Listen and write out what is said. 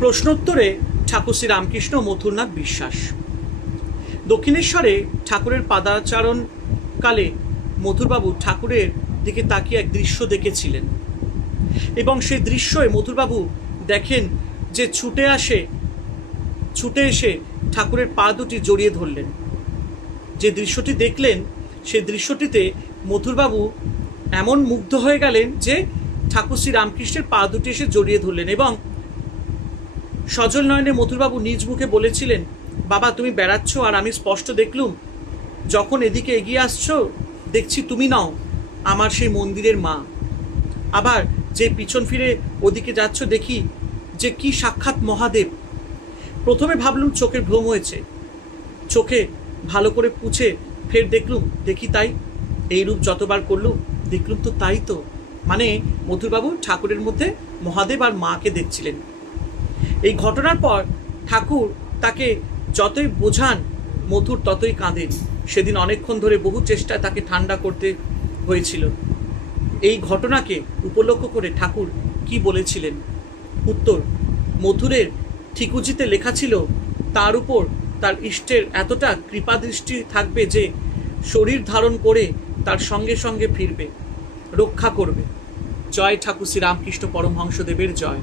প্রশ্নোত্তরে ঠাকুর শ্রী রামকৃষ্ণ মথুরনাথ বিশ্বাস। দক্ষিণেশ্বরে ঠাকুরের পাদাচারণকালে মথুরবাবু ঠাকুরের দিকে তাকিয়ে এক দৃশ্য দেখেছিলেন এবং সেই দৃশ্যে মথুরবাবু দেখেন যে ছুটে এসে ঠাকুরের পা দুটি জড়িয়ে ধরলেন। যে দৃশ্যটি দেখলেন সেই দৃশ্যটিতে মথুরবাবু এমন মুগ্ধ হয়ে গেলেন যে ঠাকুর শ্রী রামকৃষ্ণের পা দুটি এসে জড়িয়ে ধরলেন এবং সজল নয়নে মথুরবাবু নিজ মুখে বলেছিলেন, বাবা তুমি বেড়াচ্ছ আর আমি স্পষ্ট দেখলুম যখন এদিকে এগিয়ে আসছো দেখছি তুমি নাও আমার সেই মন্দিরের মা। আবার যে পিছন ফিরে ওদিকে যাচ্ছ দেখি যে কি সাক্ষাৎ মহাদেব। প্রথমে ভাবলুম চোখের ভ্রম হয়েছে, চোখে ভালো করে পুছে ফের দেখি তাই। এই রূপ যতবার করলুম দেখলুম তো তাই তো। মানে মথুরবাবু ঠাকুরের মধ্যে মহাদেব আর মাকে দেখছিলেন। এই ঘটনার পর ঠাকুর তাকে যতই বোঝান মথুর ততই কাঁদেন। সেদিন অনেকক্ষণ ধরে বহু চেষ্টায় তাকে ঠান্ডা করতে হয়েছিল। এই ঘটনাকে উপলক্ষ করে ঠাকুর কি বলেছিলেন? উত্তর, মথুরের ঠিকুজিতে লেখা ছিল তার উপর তার ইষ্টের এতটা কৃপাদৃষ্টি থাকবে যে শরীর ধারণ করে তার সঙ্গে সঙ্গে ফিরবে, রক্ষা করবে। জয় ঠাকুর শ্রী রামকৃষ্ণ পরমহংসদেবের জয়।